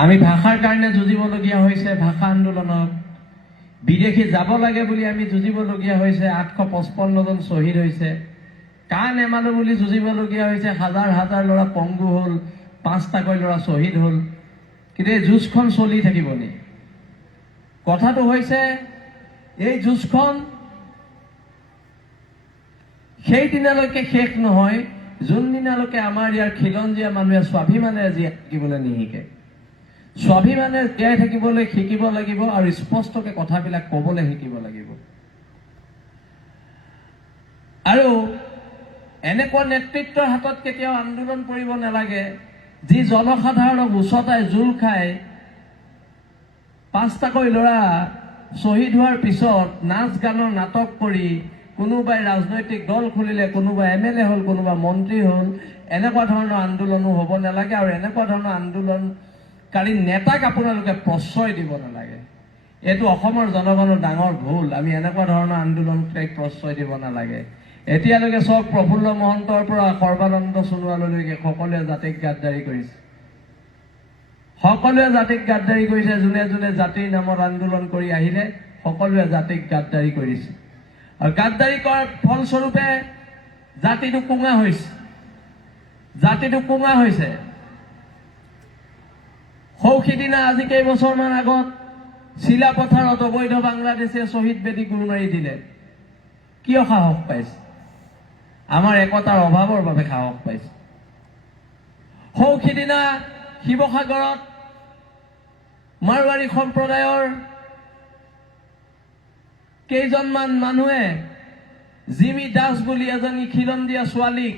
আমি ভাষাৰ কাৰণে যুঁজিবলগীয়া হৈছে, ভাষা আন্দোলনত বিদেশী যাব লাগে বুলি আমি যুঁজিবলগীয়া হৈছে, 855 জন শ্বহীদ হৈছে। কাণ এমালো বুলি যুঁজিবলগীয়া হৈছে, হাজাৰ হাজাৰ ল'ৰা পংগু হ'ল, 5টাকৈ ল'ৰা শ্বহীদ হ'ল। কিন্তু এই যুঁজখন চলি থাকিব নি? কথাটো হৈছে এই যুঁজখন সেই দিনালৈকে শেষ নহয় যোনদিনালৈকে আমাৰ ইয়াৰ খিলঞ্জীয়া মানুহে স্বাভিমানেৰে জীয়াই থাকিবলৈ নিশিকে। স্বাভিমানেৰে জীয়াই থাকিবলৈ শিকিব লাগিব আৰু স্পষ্টকৈ কথাবিলাক ক'বলৈ শিকিব লাগিব। আৰু এনেকুৱা নেতৃত্বৰ হাতত কেতিয়াও আন্দোলন কৰিব নালাগে যি জনসাধাৰণক উচতাই জোল খায়। 5টাকৈ ল'ৰা শ্বহীদ হোৱাৰ পিছত নাচ গানৰ নাটক কৰি কোনোবাই ৰাজনৈতিক দল খুলিলে, কোনোবাই MLA হ'ল, কোনোবা মন্ত্ৰী হ'ল। এনেকুৱা ধৰণৰ আন্দোলনো হ'ব নালাগে আৰু এনেকুৱা ধৰণৰ আন্দোলনকাৰী নেতাক আপোনালোকে প্ৰশ্ৰয় দিব নালাগে। এইটো অসমৰ জনগণৰ ডাঙৰ ভুল। আমি এনেকুৱা ধৰণৰ আন্দোলনকাৰীক প্ৰশ্ৰয় দিব নালাগে। এতিয়ালৈকে চব প্ৰফুল্ল মহন্তৰ পৰা সৰ্বানন্দ সোণোৱাললৈকে সকলোৱে জাতিক গাদ্দাৰী কৰিছে। সকলোৱে জাতিক গাদ্দাৰী কৰিছে। যোনে যোনে জাতিৰ নামত আন্দোলন কৰি আহিলে সকলোৱে জাতিক গাদ্দাৰী কৰিছে। আৰু গাদ্দাৰী কৰাৰ ফলস্বৰূপে জাতিটো কোঙা হৈছে। জাতিটো কোঙা হৈছে। সৌসিদিনা আজি কেইবছৰমান আগত চিলাপথাৰত অবৈধ বাংলাদেশে শ্বহীদ বেদী গুৰু মাৰি দিলে। কিয় সাহস পাইছে? আমাৰ একতাৰ অভাৱৰ বাবে সাহস পাইছে। সৌসিদিনা শিৱসাগৰত মাৰোৱাৰী সম্প্ৰদায়ৰ কেইজনমান মানুহে জিমি দাস বুলি এজনী খিলঞ্জীয়া ছোৱালীক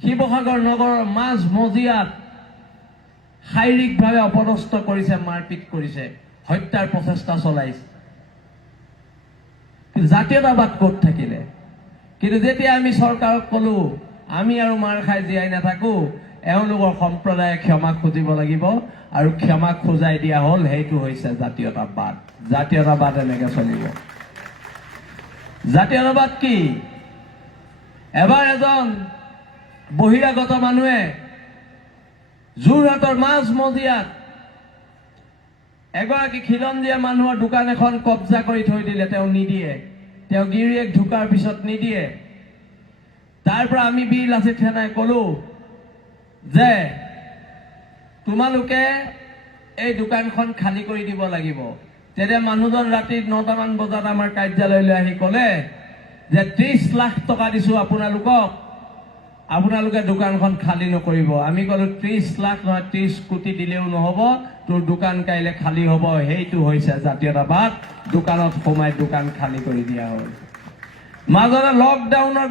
শিৱসাগৰ নগৰৰ মাজ মজিয়াত শাৰীৰিকভাৱে অপদস্থ কৰিছে, মাৰপিট কৰিছে, হত্যাৰ প্ৰচেষ্টা চলাইছে। জাতীয়তাবাদ ক'ত থাকিলে? কিন্তু যেতিয়া আমি চৰকাৰক ক'লো আমি আৰু মাৰ খাই জীয়াই নাথাকো, এওঁলোকৰ সম্প্ৰদায়ে ক্ষমা খুজিব লাগিব আৰু ক্ষমা খোজাই দিয়া হ'ল। সেইটো হৈছে জাতীয়তাবাদ। জাতীয়তাবাদ এনেকে চলিব। জাতীয়তাবাদ কি? এবাৰ এজন বহিৰাগত মানুহে যোৰহাটৰ মাজ মজিয়াত এগৰাকী খিলঞ্জীয়া মানুহৰ দোকান এখন কব্জা কৰি থৈ দিলে। তেওঁ নিদিয়ে, তেওঁ গিৰিয়েক ঢুকাৰ পিছত নিদিয়ে। তাৰ পৰা আমি বীৰ লাচিত সেনাই ক'লো যে তোমালোকে এই দোকানখন খালী কৰি দিব লাগিব। তেতিয়া মানুহজন ৰাতি 9টামান বজাত আমাৰ কাৰ্যালয়লৈ আহি ক'লে যে 30 লাখ টকা দিছো আপোনালোকক, আপোনালোকে দোকানখন খালী নকৰিব। আমি ক'লো 30 লাখ নহয়, 30 কোটি দিলেও নহ'ব, তোৰ দোকান কাইলৈ খালী হ'ব। সেইটো হৈছে জাতীয়তাবাদ। দোকানত সোমাই দোকান খালী কৰি দিয়া হ'ল। মাজতে লকডাউনৰ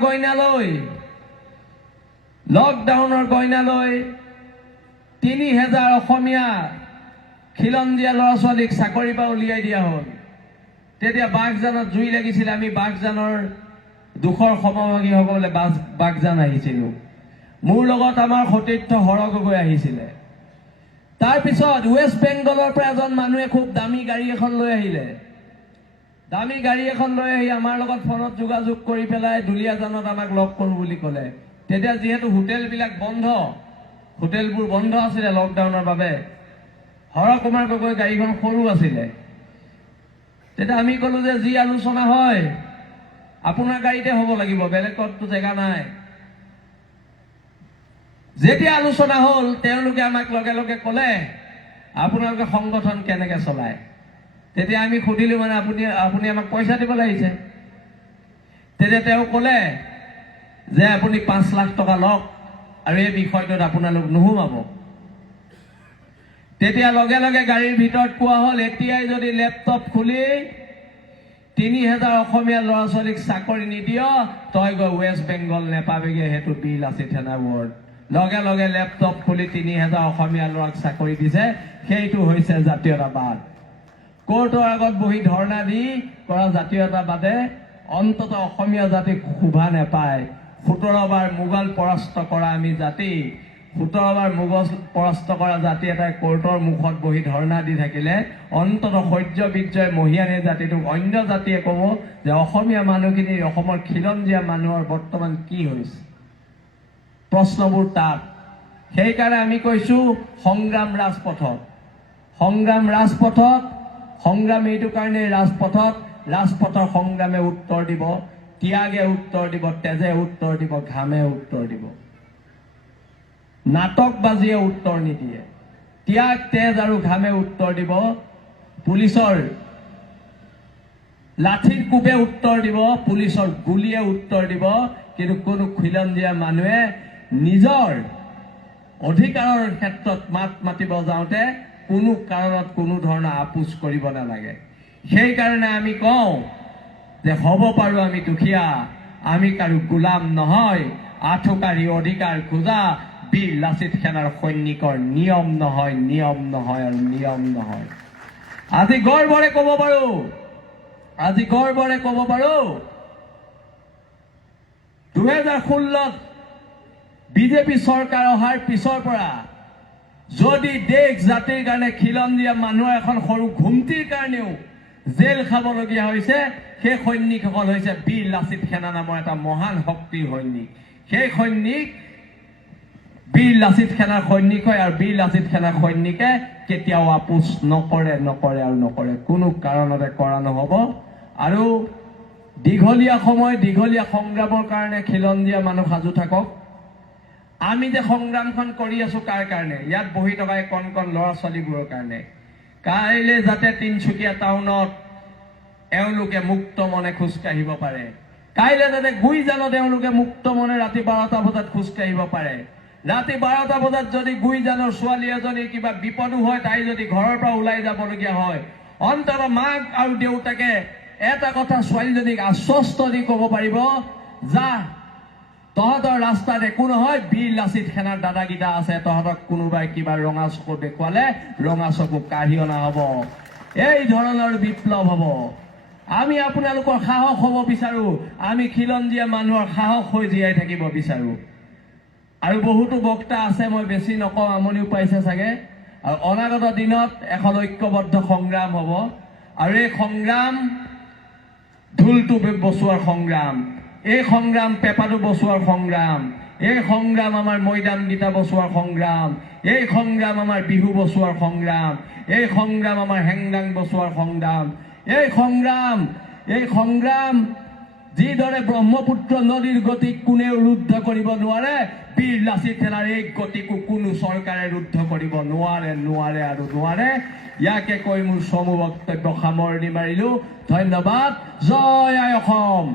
গইনা লৈ 3000 অসমীয়া খিলঞ্জীয়া ল'ৰা ছোৱালীক চাকৰিৰ পৰা উলিয়াই দিয়া হ'ল। তেতিয়া বাঘজানত জুই লাগিছিল। আমি বাঘজানৰ দুখৰ সমভাগীসকলে বাঘজান আহিছিলোঁ। মোৰ লগত আমাৰ সতীৰ্থ হৰ গগৈ আহিছিলে। তাৰপিছত ৱেষ্ট বেংগলৰ পৰা এজন মানুহে খুব দামী গাড়ী এখন লৈ আহিলে। দামী গাড়ী এখন লৈ আহি আমাৰ লগত ফোনত যোগাযোগ কৰি পেলাই দুলীয়াজানত আমাক লগ কৰোঁ বুলি ক'লে। তেতিয়া যিহেতু হোটেলবিলাক বন্ধ, হোটেলবোৰ বন্ধ আছিলে লকডাউনৰ বাবে, হৰ কুমাৰ গগৈ গাড়ীখন সৰু আছিলে। তেতিয়া আমি ক'লো যে যি আলোচনা হয় আপোনাৰ গাড়ীতে হ'ব লাগিব, বেলেগতো জেগা নাই। যেতিয়া আলোচনা হ'ল তেওঁলোকে আমাক লগে লগে ক'লে আপোনালোকে সংগঠন কেনেকে চলায়। তেতিয়া আমি সুধিলো মানে আপুনি আমাক পইচা দিব লাগিছে। তেতিয়া তেওঁ ক'লে যে আপুনি 5 লাখ টকা লওক আৰু এই বিষয়টোত আপোনালোক নুসুমাব। তেতিয়া লগে লগে গাড়ীৰ ভিতৰত কোৱা হ'ল এতিয়াই যদি লেপটপ খুলি 3000 অসমীয়া ল'ৰা ছোৱালীক চাকৰি নিদিয় তই গৈ ৱেষ্ট বেংগল নেপাবিগে। সেইটো বীৰ লাচিত সেনা ৱৰ্ড। লগে লগে লেপটপ খুলি 3000 অসমীয়া ল'ৰাক চাকৰি দিছে। সেইটো হৈছে জাতীয়তাবাদ। কোৰ্টৰ আগত বহি ধৰ্ণা দি কৰা জাতীয়তাবাদে অন্তত অসমীয়া জাতিক শোভা নেপায়। 17 বাৰ মোগল পৰাস্ত কৰা আমি জাতি, 17 বাৰ মোগল পৰাস্ত কৰা জাতি এটাই কোৰ্টৰ মুখত বহি ধৰ্ণা দি থাকিলে অন্তত সহ্য বিজয় মহিয়ানে জাতিটোক অন্য জাতিয়ে ক'ব যে অসমীয়া মানুহখিনি, অসমৰ খিলঞ্জীয়া মানুহৰ বৰ্তমান কি হৈছে। প্ৰশ্নবোৰ তাত সেইকাৰণে আমি কৈছোঁ সংগ্ৰাম ৰাজপথত, সংগ্ৰাম ৰাজপথত, সংগ্ৰাম এইটো কাৰণে ৰাজপথৰ সংগ্ৰামে উত্তৰ দিব, ত্যাগে উত্তৰ দিব, তেজে উত্তৰ দিব, ঘামে উত্তৰ দিব। নাটকবাজিয়ে উত্তৰ নিদিয়ে। ত্যাগ, তেজ আৰু ঘামে উত্তৰ দিব। পুলিচৰ লাঠিৰ কোবে উত্তৰ দিব, পুলিচৰ গুলীয়ে উত্তৰ দিব। কিন্তু কোনো খিলঞ্জীয়া মানুহে নিজৰ অধিকাৰৰ ক্ষেত্ৰত মাত মাতিব যাওঁতে কোনো কাৰণত কোনো ধৰণৰ আপোচ কৰিব নালাগে। সেইকাৰণে আমি কওঁ যে হ'ব পাৰোঁ আমি দুখীয়া, আমি কাৰো গোলাম নহয়। আঠুকাৰী অধিকাৰ খোজা বীৰ লাচিত সেনাৰ সৈনিকৰ নিয়ম নহয়, নিয়ম নহয় আৰু নিয়ম নহয়। আজি গৰ্বৰে ক'ব পাৰোঁ, 2016 বিজেপি চৰকাৰ অহাৰ পিছৰ পৰা যদি দেশ জাতিৰ কাৰণে খিলঞ্জীয়া মানুহৰ এখন সৰু ঘুমটিৰ কাৰণেও জেল খাবলগীয়া হৈছে, সেই সৈনিকসকল হৈছে বীৰ লাচিত সেনা নামৰ এটা মহান শক্তিৰ সৈনিক। সেই সৈনিক বীৰ লাচিত সেনাৰ সৈনিক হয় আৰু বীৰ লাচিত সেনাৰ সৈনিকে কেতিয়াও আপোচ নকৰে আৰু নকৰে, কোনো কাৰণতে কৰা নহ'ব। আৰু দীঘলীয়া সময়, দীঘলীয়া সংগ্ৰামৰ কাৰণে খিলঞ্জীয়া মানুহ সাজু থাকক। আমি যে সংগ্ৰামখন কৰি আছো কাৰ কাৰণে? ইয়াত বহি থকা কণ কণ ল'ৰা ছোৱালীবোৰৰ কাৰণে। কাইলৈ যাতে তিনিচুকীয়া টাউনত এওঁলোকে মুক্ত মনে খোজকাঢ়িব পাৰে, কাইলৈ যাতে গুইজানত এওঁলোকে মুক্ত মনে ৰাতি 12টা বজাত খোজকাঢ়িব পাৰে। ৰাতি 12টা বজাত যদি গুইজানৰ ছোৱালী এজনীৰ কিবা বিপদো হয়, তাই যদি ঘৰৰ পৰা ওলাই যাবলগীয়া হয়, অন্তত মাক আৰু দেউতাকে এটা কথা ছোৱালীজনীক আশ্বস্ত দি ক'ব পাৰিব, যা তহঁতৰ ৰাস্তাত একো নহয়, বীৰ লাচিত সেনাৰ দাদাকেইটা আছে, তহঁতক কোনোবাই কিবা ৰঙা চকু দেখুৱালে ৰঙা চকু কাঢ়ি অনা হ'ব। এই ধৰণৰ বিপ্লৱ হ'ব। আমি আপোনালোকৰ সাহস হ'ব বিচাৰোঁ, আমি খিলঞ্জীয়া মানুহৰ সাহস হৈ জীয়াই থাকিব বিচাৰোঁ। আৰু বহুতো বক্তা আছে, মই বেছি নকওঁ, আমনিও পাইছে চাগে। আৰু অনাগত দিনত এখন ঐক্যবদ্ধ সংগ্ৰাম হ'ব। আৰু এই সংগ্ৰাম ঢোলটো বচোৱাৰ সংগ্ৰাম, এই সংগ্ৰাম পেঁপাটো বচোৱাৰ সংগ্ৰাম, এই সংগ্ৰাম আমাৰ মৈদামগীতা বচোৱাৰ সংগ্ৰাম, এই সংগ্ৰাম আমাৰ বিহু বচোৱাৰ সংগ্ৰাম, এই সংগ্ৰাম আমাৰ হেংদাং বচোৱাৰ সংগ্ৰাম। এই সংগ্ৰাম যিদৰে ব্ৰহ্মপুত্ৰ নদীৰ গতিক কোনেও ৰুদ্ধ কৰিব নোৱাৰে, বীৰ লাচিত সেনাৰ এই গতিকো কোনো চৰকাৰে ৰুদ্ধ কৰিব নোৱাৰে। ইয়াকে কৈ মোৰ চমু বক্তব্য সামৰণি মাৰিলোঁ। ধন্যবাদ। জয় আই অসম।